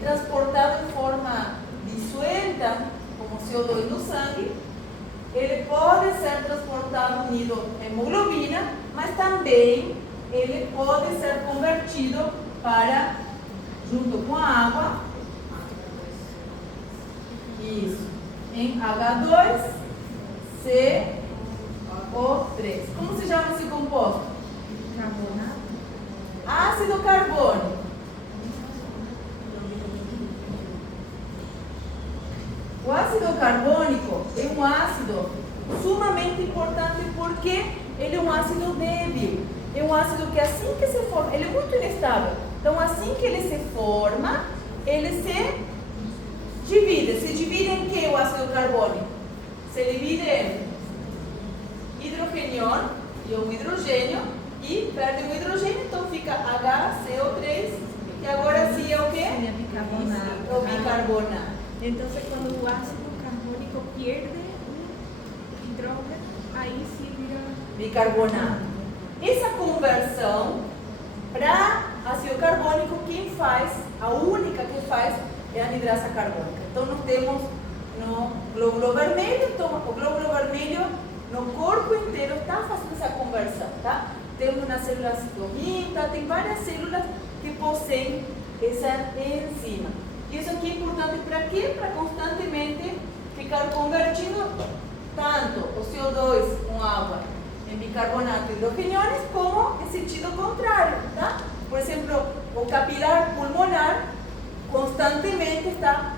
transportado em forma disuelta, como CO2 no sangue. Ele pode ser transportado unido à hemoglobina, mas também ele pode ser convertido para, junto com a água, isso, em H2CO3. Como se chama esse composto? Carbonato. Ácido carbônico. O ácido carbônico é um ácido sumamente importante porque ele é um ácido débil. É um ácido que assim que se forma, ele é muito inestável. Então assim que ele se forma, ele se divide. Se divide em que o ácido carbônico? Se divide em hidrogênio e um hidrogênio e perde um hidrogênio, então fica HCO3 e agora sim é o quê? É bicarbonato. É o bicarbonato. Então, quando o ácido carbônico perde um hidrogênio, aí se vira bicarbonato. Essa conversão para ácido carbônico, quem faz, a única que faz é a anidrasa carbônica. Então, nós temos no glóbulo vermelho, então o glóbulo vermelho no corpo inteiro está fazendo essa conversão, tá? Temos nas células citosina, tem várias células que possuem essa enzima. Isso aqui é importante para quê? Para constantemente ficar convertindo tanto o CO2 com água em bicarbonato e hidrogênios como em sentido contrário, tá? Por exemplo, o capilar pulmonar constantemente está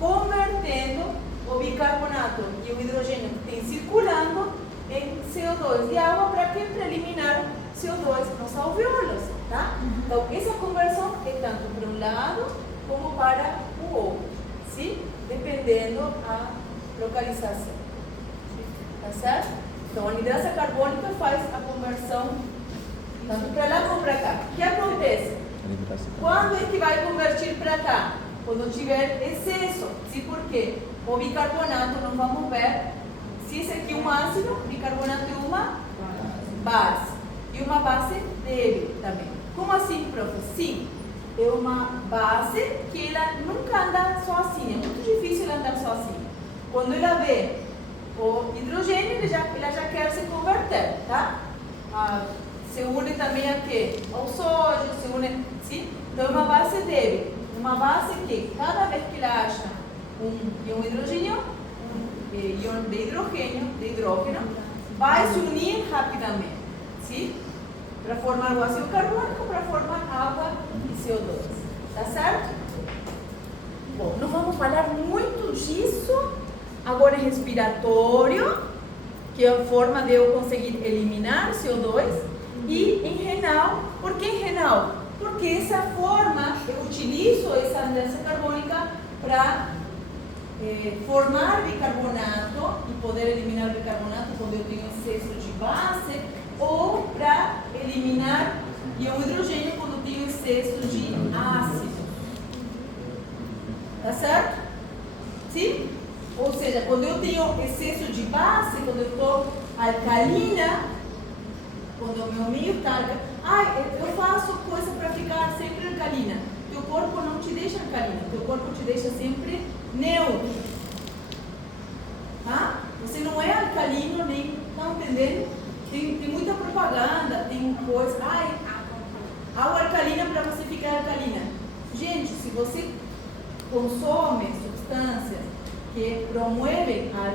convertendo o bicarbonato e o hidrogênio que tem circulando em CO2 e água para quê? Para eliminar CO2 nos alvéolos, tá? Então, essa conversão é tanto para um lado como para o outro, sim? Dependendo a localização. Tá certo? Então, a anidrasa carbônica faz a conversão tanto para lá como para cá. O que acontece? Quando é que vai convertir para cá? Quando tiver excesso. Sim, por quê? O bicarbonato, nós vamos ver se esse aqui é um ácido, bicarbonato é uma base. E uma base débil também. Como assim, prof? Sim. É uma base que ela nunca anda sozinha, é muito difícil ela andar sozinha. Quando ela vê o hidrogênio, ela já quer se converter, tá? Se une também a quê? Ao sódio, se une, sim? Então é uma base débil, uma base que cada vez que ela acha um hidrogênio, um íon de hidrogênio, vai se unir rapidamente, sim? Para formar o ácido carbônico, para formar água e CO2. Tá certo? Bom, não vamos falar muito disso. Agora é respiratório, que é a forma de eu conseguir eliminar CO2. E em renal. Por que em renal? Porque essa forma, eu utilizo essa anidrasa carbônica para formar bicarbonato e poder eliminar o bicarbonato quando eu tenho excesso de base, ou para eliminar íon hidrogênio quando tem excesso de ácido. Tá certo? Sim? Ou seja, quando eu tenho excesso de base, quando eu estou alcalina, quando o meu meio está... eu faço coisa para ficar sempre alcalina. Teu corpo não te deixa alcalina, teu corpo te deixa sempre neutro. Tá? Você não é alcalino nem, tá entendendo? Tem muita propaganda, tem coisa, água alcalina para você ficar alcalina. Gente, se você consome substâncias que promovem a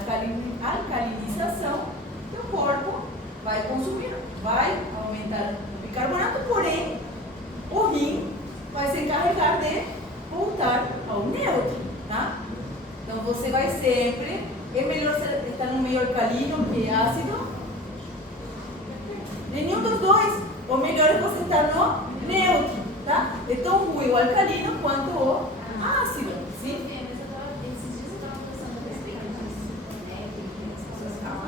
alcalinização, seu corpo vai consumir, vai aumentar o bicarbonato, porém o rim vai se encarregar de voltar ao neutro, tá? Então você vai sempre, é melhor estar no meio alcalino que ácido? Nenhum dos dois. O melhor é você estar no neutro, tá? É tão ruim o alcalino quanto o ácido, sim? Esses dias eu estava pensando a respeito disso, né? Que as pessoas falam,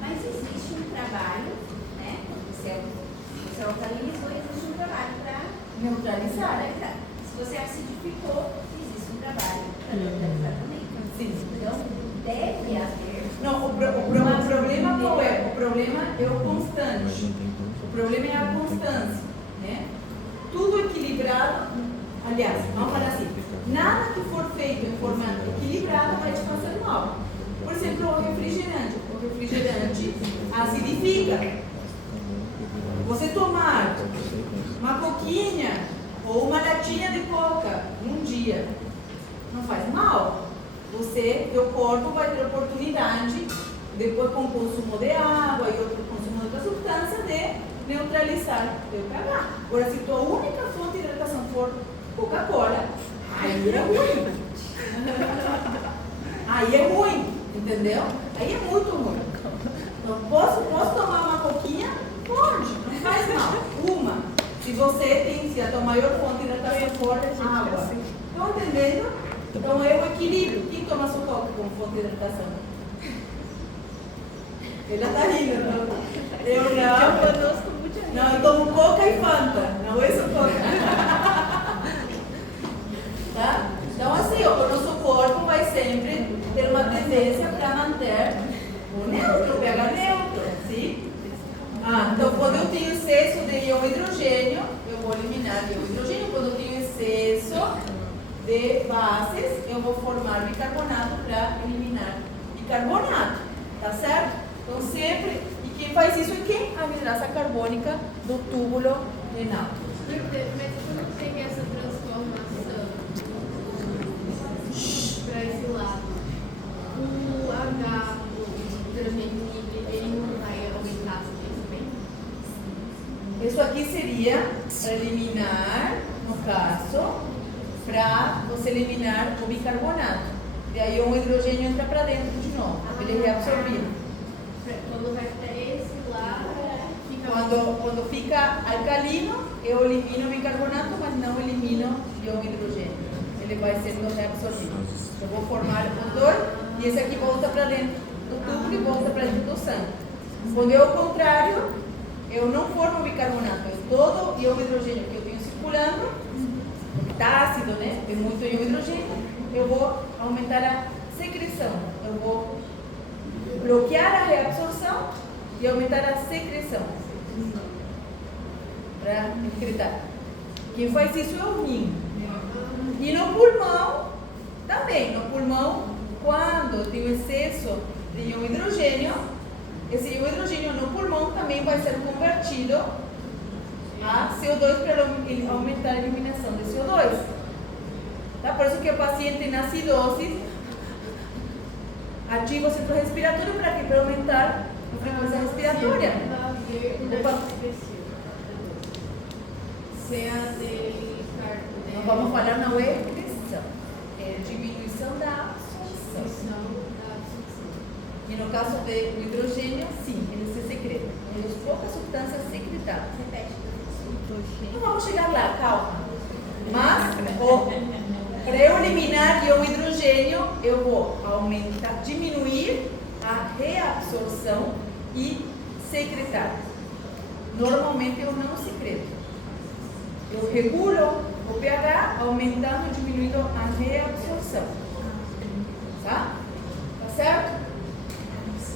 mas existe um trabalho, né? Você alcalinizou, existe um trabalho para Neutralizar. Se você acidificou, existe um trabalho para neutralizar também. Sim. Então, deve haver. Não, o problema qual é? O problema é o constante. O problema é a constância, né? Tudo equilibrado, aliás, vamos falar assim, nada que for feito em forma equilibrada vai te fazer mal. Por exemplo, o refrigerante. O refrigerante acidifica. Você tomar uma coquinha ou uma latinha de coca num dia não faz mal. Teu corpo vai ter oportunidade, depois com o consumo de água e outro consumo de outra substância, de neutralizar teu pH. Agora, se tua única fonte de hidratação for Coca-Cola, aí é ruim. Aí é ruim, entendeu? Aí é muito ruim. Então, posso tomar uma coquinha? Pode, não faz mal. Se a tua maior fonte de hidratação for água. Estão entendendo? Então é o equilíbrio. Quem toma sua coca como fonte de hidratação? Ela está rindo, não? Eu não. Não, eu tomo coca e Fanta. Não é só coca. Tá? Então assim, o nosso corpo vai sempre ter uma tendência para manter o neutro, o pH neutro. Sim? Então quando eu tenho excesso de íon hidrogênio, eu vou eliminar o íon hidrogênio. Quando eu tenho excesso de bases, eu vou formar bicarbonato para eliminar bicarbonato, tá certo? Então sempre, e quem faz isso é quem? A vidraça carbônica do túbulo renal. Mas quando tem essa transformação para esse lado, o H do hidrogênio livre, ele não vai aumentar também? Isso aqui seria para eliminar, no caso, para você eliminar o bicarbonato. E aí o hidrogênio entra para dentro de novo, ele é reabsorvido. Quando vai até esse lado, fica... Quando fica alcalino, eu elimino o bicarbonato, mas não elimino o hidrogênio. Ele vai sendo reabsorvido. Eu vou formar os dois e esse aqui volta para dentro do túbulo e volta para dentro do sangue. Quando é o contrário, eu não formo bicarbonato. Todo o hidrogênio que eu tenho circulando, está ácido, né? Tem muito hidrogênio, eu vou aumentar a secreção. Eu vou bloquear a reabsorção e aumentar a secreção para excretar. Quem faz isso é o rim. E no pulmão também. No pulmão, quando eu tenho excesso de íon hidrogênio, esse íon hidrogênio no pulmão também vai ser convertido a CO2 para aumentar a eliminação de CO2. Tá? Por isso que o paciente na acidose ativa o centro respiratório para quê? Para aumentar a frequência respiratória. Não vamos falar na regressão, é diminuição da absorção. E no caso do hidrogênio, sim, ele se secreta. Uma das poucas substâncias secretadas. Não vamos chegar lá, calma. Mas, para eu eliminar o hidrogênio, eu vou aumentar, diminuir a reabsorção e secretar. Normalmente eu não secreto. Eu regulo o pH, aumentando e diminuindo a reabsorção. Tá? Tá certo?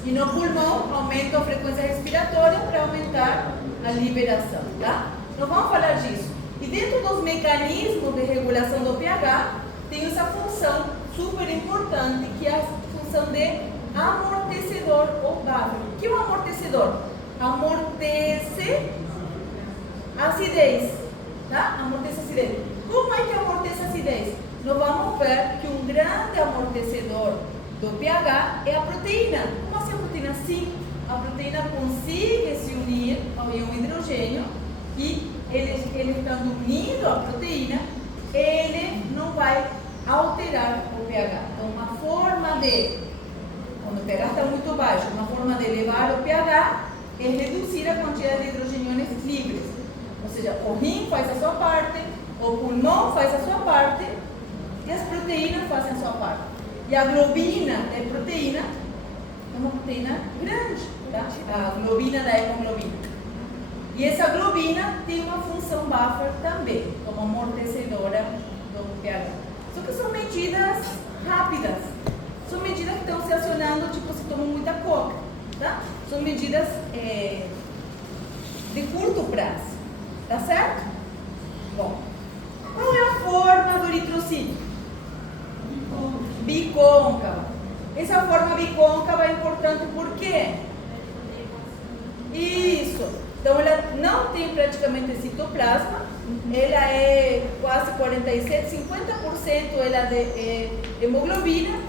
E no pulmão, aumento a frequência respiratória para aumentar a liberação. Tá? Então vamos falar disso. E dentro dos mecanismos de regulação do pH, tem essa função super importante, que é a função de amortecedor ou buffer. O que é um amortecedor? Amortece a acidez, tá? Amortece a acidez. Como é que amortece a acidez? Nós vamos ver que um grande amortecedor do pH é a proteína. Como assim a proteína? Sim, a proteína consegue se unir ao íon hidrogênio e ele estando unido à proteína, ele não vai alterar o pH. Então, uma forma de, quando o pH está muito baixo, uma forma de elevar o pH é reduzir a quantidade de hidrogênios livres. Ou seja, o rim faz a sua parte, o pulmão faz a sua parte e as proteínas fazem a sua parte. E a globina é proteína, é uma proteína grande, tá? A globina da hemoglobina. E essa globina tem uma função buffer também, como amortecedora do pH. Só que são medidas rápidas. São medidas que estão se acionando, tipo, se toma muita coca, tá? São medidas de curto prazo, tá certo? Bom, qual é a forma do eritrocito? Bicôncava. Essa forma bicôncava é importante por quê? Isso. Então, ela não tem praticamente citoplasma, ela é quase 47, 50% ela é hemoglobina,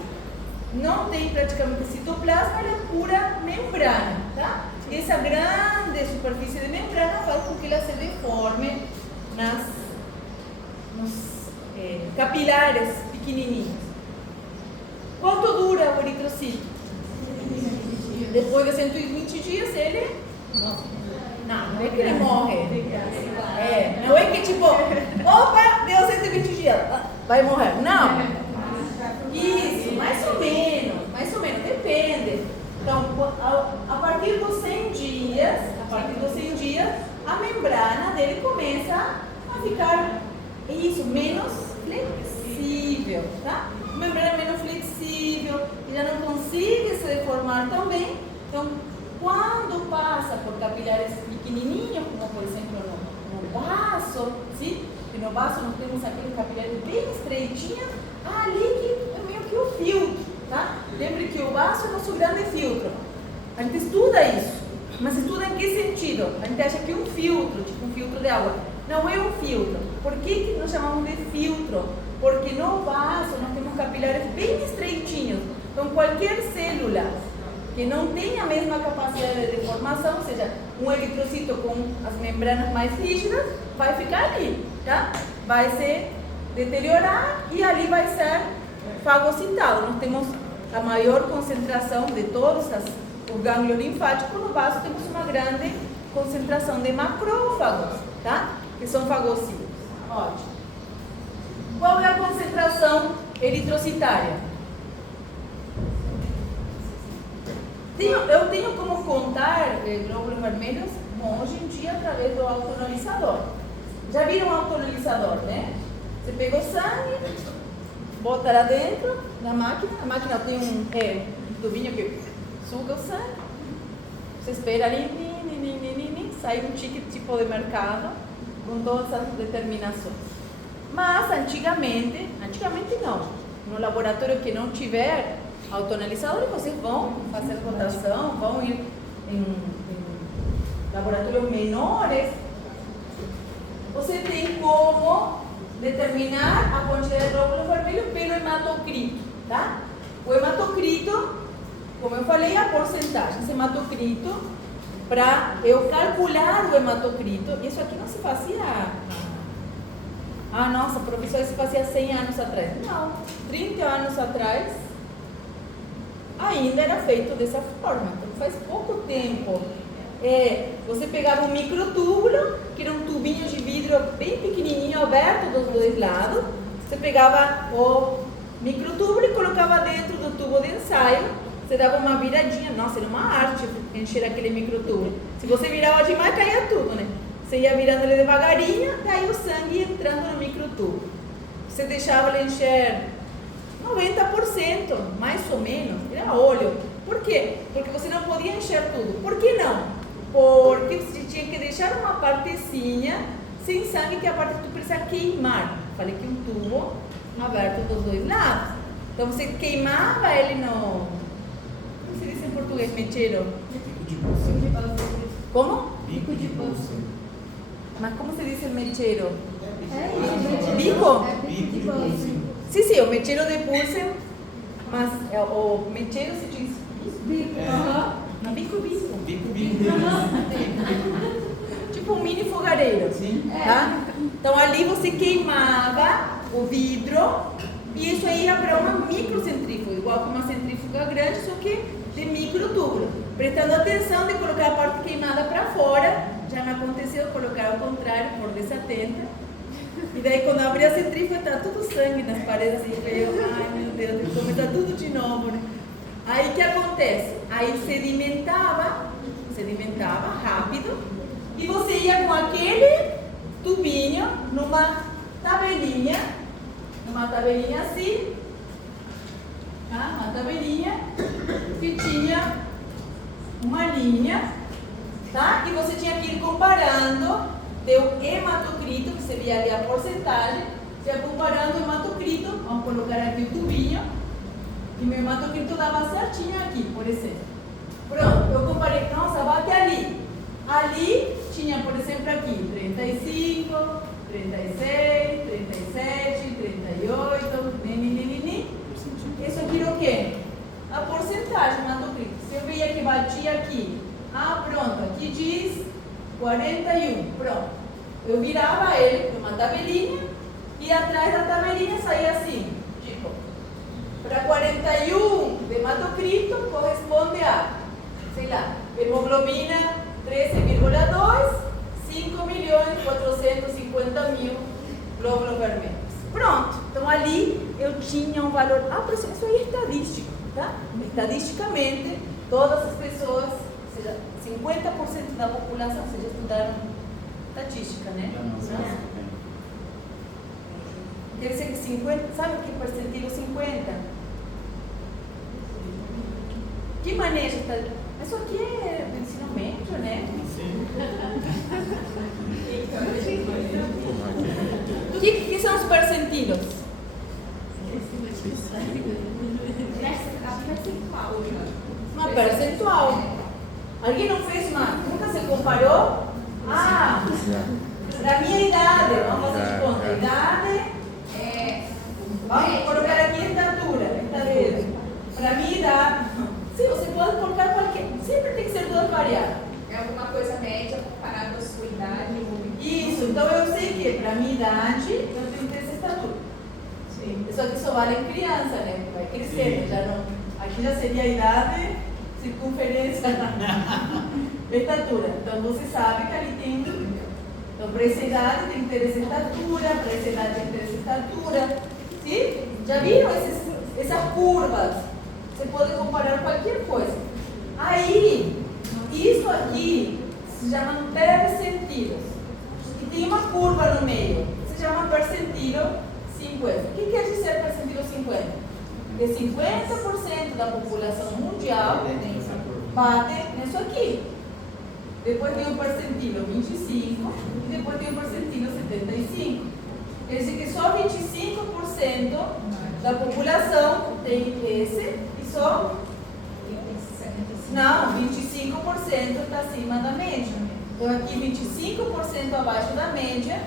não tem praticamente citoplasma, ela é pura membrana, tá? E essa grande superfície de membrana faz com que ela se deforme nos capilares pequenininhos. Quanto dura o eritrocito? Depois de 120 dias ele... Não é que ele morre. Não é que tipo, opa, deu 120 dias, vai morrer. Não. Isso, mais ou menos, depende. Então, a partir dos 100 dias, a membrana dele começa a ficar menos flexível, tá? A membrana menos flexível, e já não consegue se deformar tão bem. Então, quando passa por capilares pequenininhos, como por exemplo no vaso, sim? E no vaso nós temos aquele capilar bem estreitinho, ali que é meio que o filtro, tá? Lembre que o vaso é o nosso grande filtro. A gente estuda isso, mas estuda em que sentido? A gente acha que um filtro, tipo um filtro de água, não é um filtro. Por que nós chamamos de filtro? Porque no vaso nós temos capilares bem estreitinhos. Então qualquer célula que não tem a mesma capacidade de deformação, ou seja, um eritrocito com as membranas mais rígidas, vai ficar ali, tá? Vai se deteriorar e ali vai ser fagocitado. Nós temos a maior concentração de todos os gânglios linfáticos. No vaso temos uma grande concentração de macrófagos, tá? Que são fagocídeos. Ótimo. Qual é a concentração eritrocitária? Eu tenho como contar glóbulos vermelhos, bom, hoje em dia através do autoanalisador. Já viram o autoanalisador, né? Você pega o sangue, bota lá dentro na máquina, a máquina tem um tubinho que suga o sangue, você espera ali, sai um ticket tipo de mercado com todas as determinações. Mas antigamente não, no laboratório que não tiver autoanalisadores, vocês vão fazer votação, vão ir em laboratórios menores. Você tem como determinar a quantidade de glóbulos vermelhos pelo hematocrito, tá? O hematocrito, como eu falei, a porcentagem desse hematocrito, para eu calcular o hematocrito, isso aqui não se fazia... nossa, professor, isso fazia 100 anos atrás. Não, 30 anos atrás, ainda era feito dessa forma. Então, faz pouco tempo. Você pegava um microtúbulo, que era um tubinho de vidro bem pequenininho, aberto dos dois lados. Você pegava o microtúbulo e colocava dentro do tubo de ensaio. Você dava uma viradinha. Nossa, era uma arte encher aquele microtúbulo. Se você virava demais, caía tudo, né? Você ia virando ele devagarinho, daí o sangue ia entrando no microtúbulo. Você deixava ele encher 90%, mais ou menos, era óleo. Por quê? Porque você não podia encher tudo. Por que não? Porque você tinha que deixar uma partezinha sem sangue, que a parte que tu precisa queimar. Falei que um tubo aberto dos dois lados. Então você queimava ele no... Como se diz em português? Mechero? Bico de bolsa. Como? Bico de bolsa. Mas como se diz el mechero? Bico? Bico de bolsa. Sim, sim, o mechero de pulse, mas o mechero se diz Bico. Mas bico. Bico. Tipo um mini fogareiro. Sim. Tá? Então ali você queimava o vidro e isso aí ia para uma microcentrífuga, igual que uma centrífuga grande, só que de microtubo. Prestando atenção de colocar a parte queimada para fora. Já me aconteceu colocar ao contrário, por desatenta. E daí quando eu abri a centrífuga, tá tudo sangue nas paredes, assim, eu, ai meu Deus, começar tudo de novo, né? Aí o que acontece? Aí sedimentava rápido, e você ia com aquele tubinho numa tabelinha assim, tá? Uma tabelinha que tinha uma linha, tá? E você tinha que ir comparando o hematocrito, que você via ali a porcentagem, você ia comparando o hematocrito, vamos colocar aqui o tubinho, e meu hematocrito dava certinho aqui, por exemplo. Pronto, eu comparei, nossa, bate ali. Ali tinha, por exemplo, aqui, 35, 36, 37, 38, nini. Isso aqui era o quê? A porcentagem hematocrito. Se eu veia que batia aqui, pronto, aqui diz 41, pronto. Eu virava ele numa tabelinha e atrás da tabelinha saía assim, tipo, para 41 de hematocrito corresponde a, sei lá, hemoglobina 13,2, 5.450.000 glóbulos vermelhos. Pronto, então ali eu tinha um valor, por isso aí é estadístico, tá? Estadisticamente, todas as pessoas, ou seja, 50% da população, vocês já estudaram estatística, né? Quer dizer que 50, sabe o que é percentil 50? Que maneja está? Isso aqui é do ensino médio, né? Sim. O que são os percentilos? Uma percentual. Alguém não fez uma? Nunca se comparou? Da minha idade, vamos fazer de conta. Idade, vamos colocar aqui a estatura, para minha idade. Sim, você pode colocar qualquer, sempre tem que ser duas variáveis. É alguma coisa média comparada à sua idade? Isso, então eu sei que para minha idade eu tenho que ter essa estatura. Sim. Isso aqui só vale em criança, né? Vai crescendo, já não. Aqui já seria a idade, circunferência, estatura. Então você sabe que ali tem. Então para essa idade tem que ter essa estatura, para essa idade tem que ter essa estatura. Sim? Já viram essas curvas? Você pode comparar qualquer coisa. Aí, isso aqui se chama percentilos. E tem uma curva no meio. Se chama percentilo 50. O que quer dizer percentilo 50? Que 50% da população mundial bate nisso aqui. Depois tem o percentilo 25 e depois tem o percentilo 75. Quer dizer que só 25% da população tem esse e só... Não, 25% está acima da média. Então aqui 25% abaixo da média,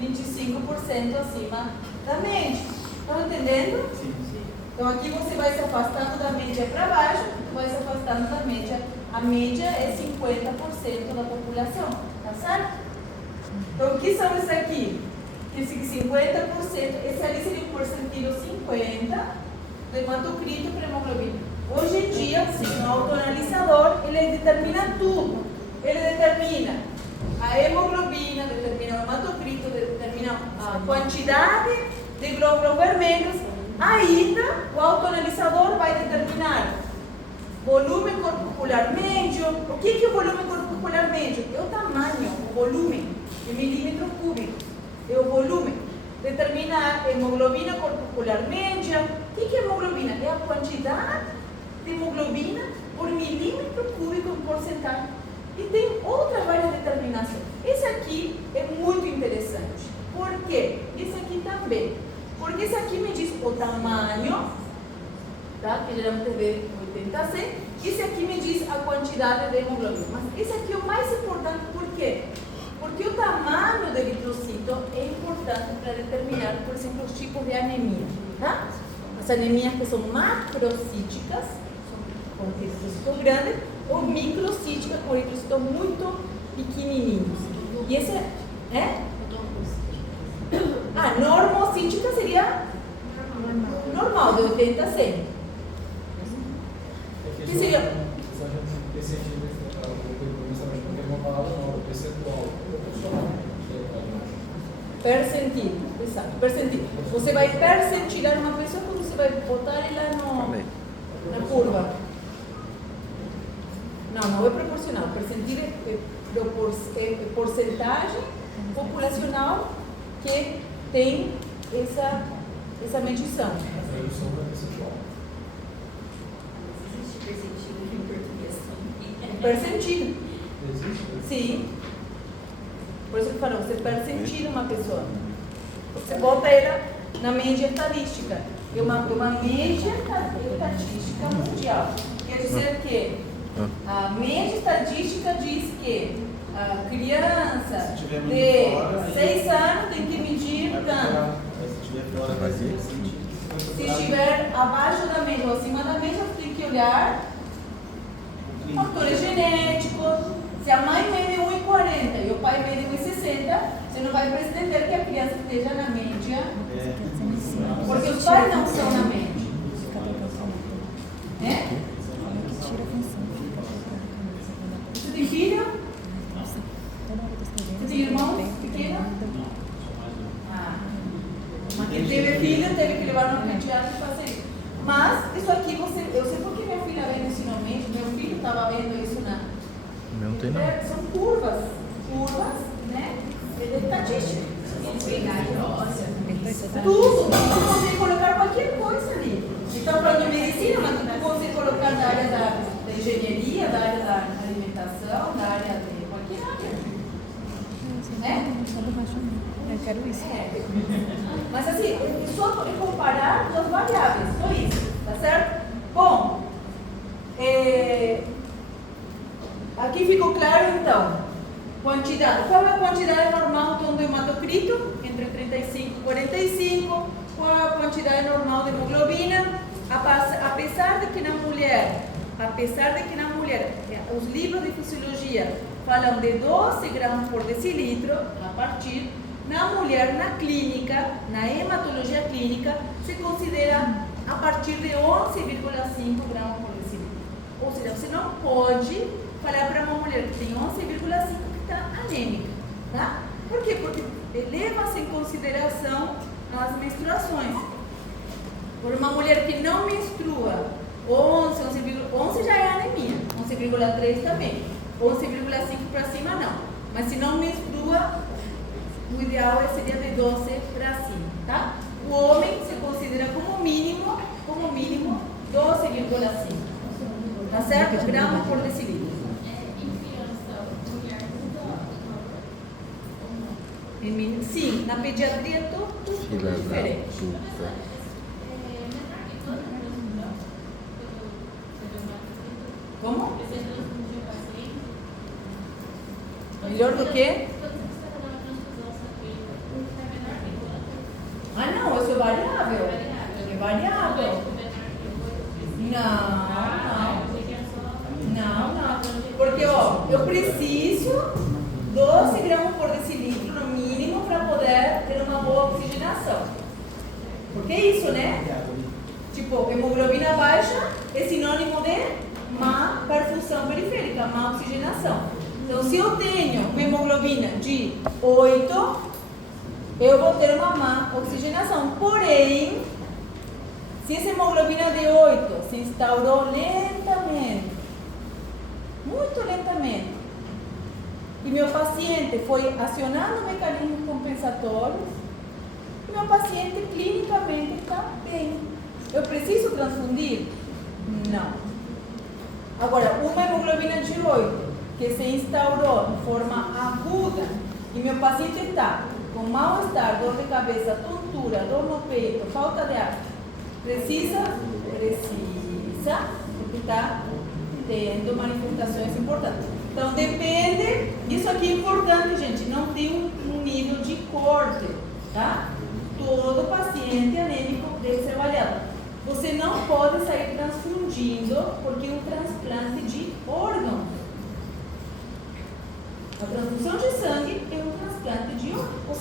25% acima da média. Estão entendendo? Sim. Então aqui você vai se afastando da média para baixo, vai se afastando da média. A média é 50% da população, tá certo? Então o que são isso aqui? Esse 50%, esse ali seria o percentilo 50 do hematocrito para hemoglobina. Hoje em dia, sim, o autoanalisador, ele determina tudo. Ele determina a hemoglobina, determina o hematocrito, determina a quantidade de glóbulos vermelhos. Ainda, o autoanalisador vai determinar volume corpuscular médio. O que é o volume corpuscular médio? É o tamanho, o volume, em milímetros cúbicos. É o volume. Determina a hemoglobina corpuscular média. O que é hemoglobina? É a quantidade de hemoglobina por milímetro cúbico em porcentagem. E tem outras várias determinações. Esse aqui é muito interessante. Por quê? Esse aqui também. Porque esse aqui me diz o tamanho, tá? Que geralmente é de 80 a 100. Esse aqui me diz a quantidade de hemoglobina. Mas esse aqui é o mais importante, por quê? Porque o tamanho do eritrocito é importante para determinar, por exemplo, os tipos de anemia, tá? As anemias que são macrocíticas, com eritrocitos grandes, ou microcíticas, com eritrocitos muito pequenininhos. E esse é? Normocítica seria normal, de 80 a 100. Que seria? Percentil, exato, percentil. Você vai percentilar uma pessoa quando você vai botar ela na curva. Não é proporcional. Percentil é porcentagem populacional que tem essa medição. Existe percentil em português também. Percentil. Sim. Por isso que eu falo, você percentila uma pessoa. Você bota ela na média estadística. É uma média estatística mundial. Quer dizer que a média estatística diz que a criança de 6 anos tem que medir tanto. Se estiver abaixo da média ou acima da média, você tem que olhar fatores genéticos. Se a mãe mede 1,40 e o pai mede 1,60, você não vai pretender que a criança esteja na média, porque os pais não são na média. É? Você tem filho? Você tem irmãos pequenos? Mas quem teve filho teve que levar no pediatra e fazer isso. Mas isso aqui, eu sei porque minha filha vem no ensino médio, meu filho estava vendo isso na... Não tem não. São curvas, né? É de estatística. Tudo, você consegue colocar qualquer coisa ali. Então, falando de medicina, mas você consegue colocar na área da engenharia, da área da alimentação, da área de qualquer área. Né? Eu quero isso. Mas assim, é só comparar duas variáveis, só isso, tá certo? Bom, aqui ficou claro então, quantidade. Qual é a quantidade normal de um hematocrito? Entre 35 e 45. Qual é a quantidade normal de hemoglobina? Apesar de que na mulher, os livros de fisiologia falam de 12 gramas por decilitro, a partir, na mulher, na clínica, na hematologia clínica, se considera a partir de 11,5 gramas por decilitro. Ou seja, você não pode falar para uma mulher que tem 11,5 que está anêmica, tá? Por quê? Porque leva-se em consideração as menstruações. Por uma mulher que não menstrua, 11 já é anemia, 11,3 também, 11,5 para cima não. Mas se não menstrua, o ideal seria de 12 para cima, tá? O homem se considera como mínimo 12,5, tá certo? Gramas por decilitro. Sim, na pediatria tudo diferente. Como? Melhor do que? Ah, não, isso é variável. É variável. Não. Porque, ó, eu preciso 12 gramas por decilitro no mínimo para poder ter uma boa oxigenação. Porque é isso, né? Tipo, hemoglobina baixa é sinônimo de má perfusão periférica, má oxigenação. Então, se eu tenho uma hemoglobina de 8, eu vou ter uma má oxigenação. Porém, se essa hemoglobina de 8 se instaurou lentamente, muito lentamente, e meu paciente foi acionando mecanismos compensatórios, meu paciente clinicamente está bem. Eu preciso transfundir? Não. Agora, uma hemoglobina de 8 que se instaurou de forma aguda e meu paciente está com mal-estar, dor de cabeça, tontura, dor no peito, falta de ar, precisa, porque está tendo manifestações importantes. Então, depende, isso aqui é importante, gente, não tem um nível de corte, tá? Todo paciente anêmico deve ser avaliado. Você não pode sair transfundindo, porque é um transplante de órgãos. A transfusão de